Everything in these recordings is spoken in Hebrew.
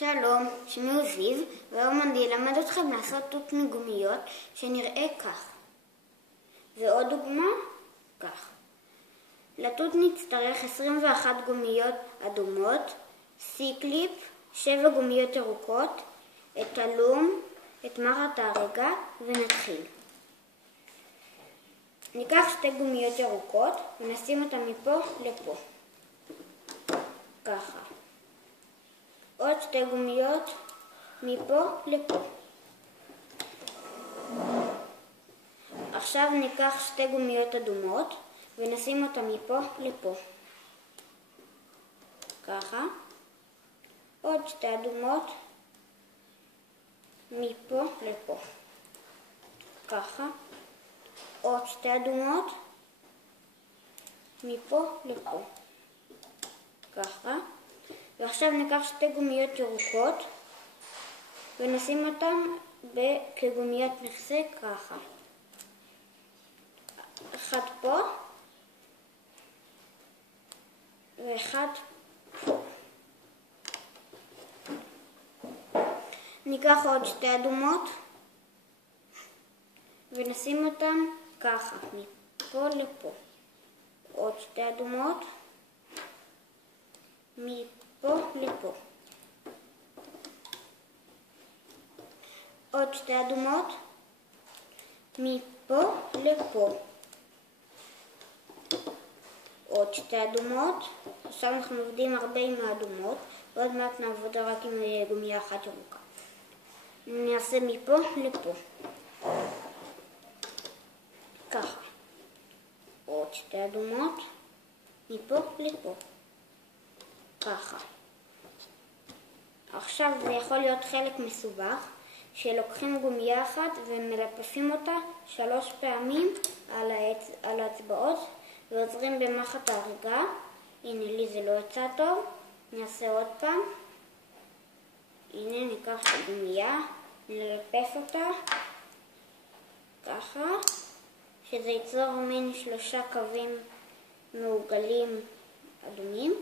שלום, שמי הוא זיו, והיום אני אלמד אתכם לעשות תות מגומיות שנראה כך. ועוד דוגמה, כך. לתות נצטרך 21 גומיות אדומות, סי-קליפ, 7 גומיות ירוקות, את הלום, את מערכת ההרגה, ונתחיל. ניקח 2 גומיות ירוקות ונשים אותן מפה לפה. ככה. עוד 2 גומיות מפה לפה. עכשיו ניקח 2 גומיות אדומות ונשים אותן מפה לפה. ככה. עוד 2 אדומות מפה לפה. ככה. עוד 2 אדומות מפה לפה. ככה. ועכשיו ניקח 2 גומיות ירוקות ונשים אותן כגומיית מכסה ככה. אחד פה ואחד פה. ניקח עוד 2 אדומות ונשים אותן ככה, מפה לפה. עוד 2 אדומות מפה לפה. עוד 2 אדומות מפה לפה. עוד 2 אדומות. עכשיו אנחנו עובדים הרבה עם האדומות, ועוד מעט נעבוד רק עם גומייה אחת ירוקה. נעשה מפה לפה. ככה. עוד 2 אדומות מפה לפה. ככה. עכשיו זה יכול להיות חלק מסובך, שלוקחים גומייה אחת ומלפפים אותה 3 פעמים על האצבעות ועוזרים במערכת ההרגה. הנה, לי זה לא יצא טוב. נעשה עוד פעם. הנה, ניקח את הגומייה, נלפף אותה ככה, שזה ייצור מין 3 קווים מעוגלים אדומים.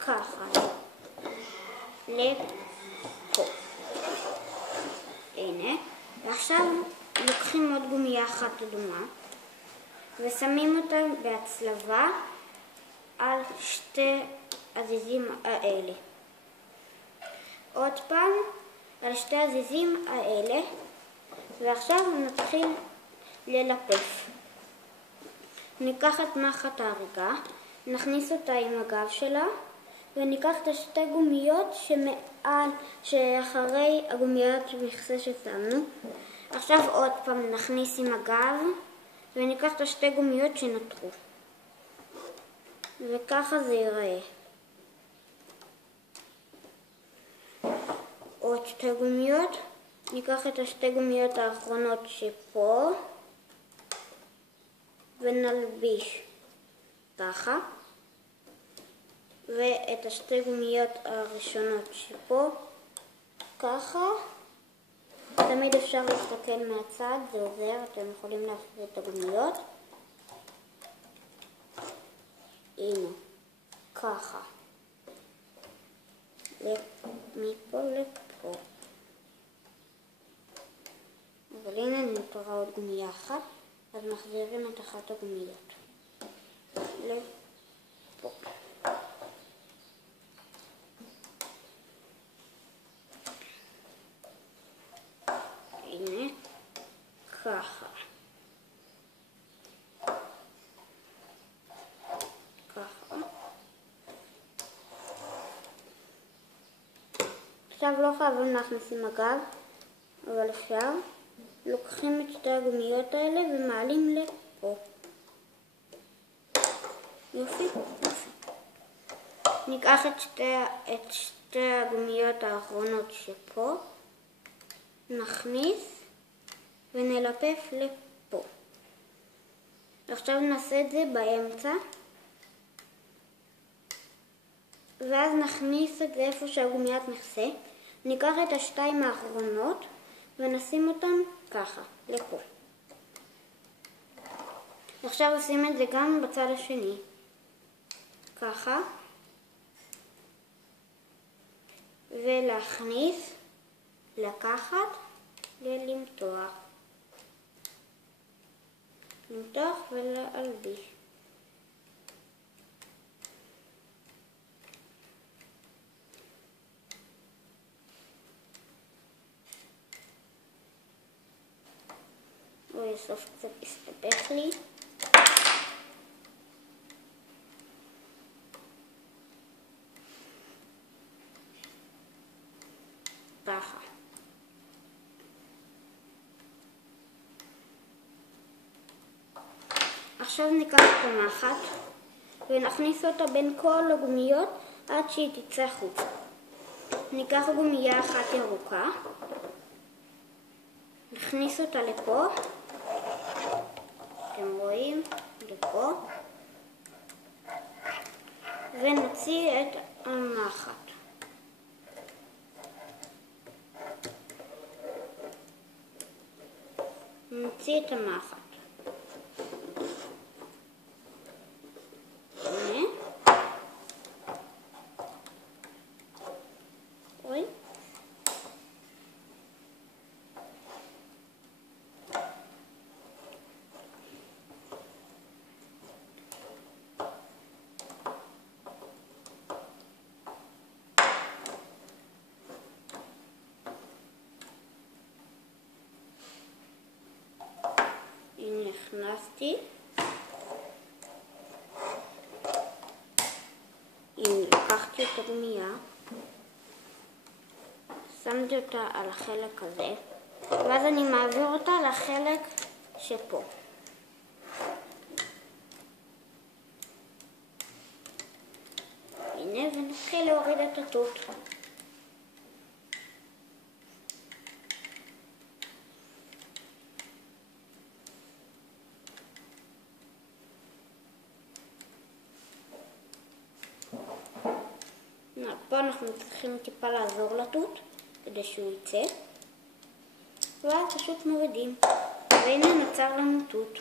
ככה. לפה. הנה. ועכשיו לוקחים עוד גומייה אחת אדומה ושמים אותה בהצלבה על 2 הזיזים האלה. עוד פעם על 2 הזיזים האלה, ועכשיו נתחיל ללפף. ניקח את מערכת ההרגה, נכניס אותה עם הגב שלה, וניקח את 2 גומיות שאחרי הגומיות מכסה ששמנו. עכשיו עוד פעם נכניס עם הגב, וניקח את 2 גומיות שנותרו. וככה זה ייראה. עוד 2 גומיות. ניקח את 2 גומיות האחרונות שפה, ונלביש ככה. ואת 2 גומיות הראשונות שפה, ככה. תמיד אפשר להסתכל מהצד, זה עוזר, אתם יכולים להחזיר את הגומיות. הנה, ככה. מפה לפה. אבל הנה נותרה עוד גומייה אחת, אז מחזירים את אחת הגומיות. לפה. הנה, ככה. ככה. עכשיו לא חייבים להכניס עם הגב, אבל אפשר. לוקחים את 2 הגומיות האלה ומעלים לפה. יופי, יופי. ניקח את 2 הגומיות האחרונות שפה, נכניס ונלפף לפה. עכשיו נעשה את זה באמצע, ואז נכניס את זה איפה שהגומיית מכסה. ניקח את 2 האחרונות ונשים אותן ככה, לפה. עכשיו עושים את זה גם בצד השני. ככה. ולהכניס, לקחת ולמתוח. למתוח ולהלביש. אוי, סוף קצת הסתבך לי. ככה. עכשיו ניקח את המחט ונכניס אותה בין כל הגומיות עד שהיא תצא החוצה. ניקח גומייה אחת ירוקה, נכניס אותה לפה, אתם רואים, לפה, ונוציא את המחט. נוציא את המחט. הנה. רואים? הנה הכנסתי. הנה לקחתי את הגומייה, שמתי אותה על החלק הזה, ואז אני מעביר אותה לחלק שפה. הנה, ונתחיל להוריד את התות. פה אנחנו צריכים טיפה לעזור לתות כדי שהוא יצא, ואז פשוט מורידים, והנה נוצר לנו תות.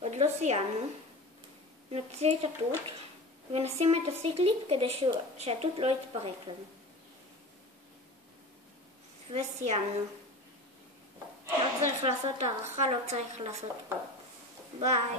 עוד לא סיימנו, נוציא את התות ונשים את הסיקליפ כדי שהתות לא יתפרק לנו. וסיימנו. לא צריך לעשות הערכה, לא צריך לעשות פה. ביי.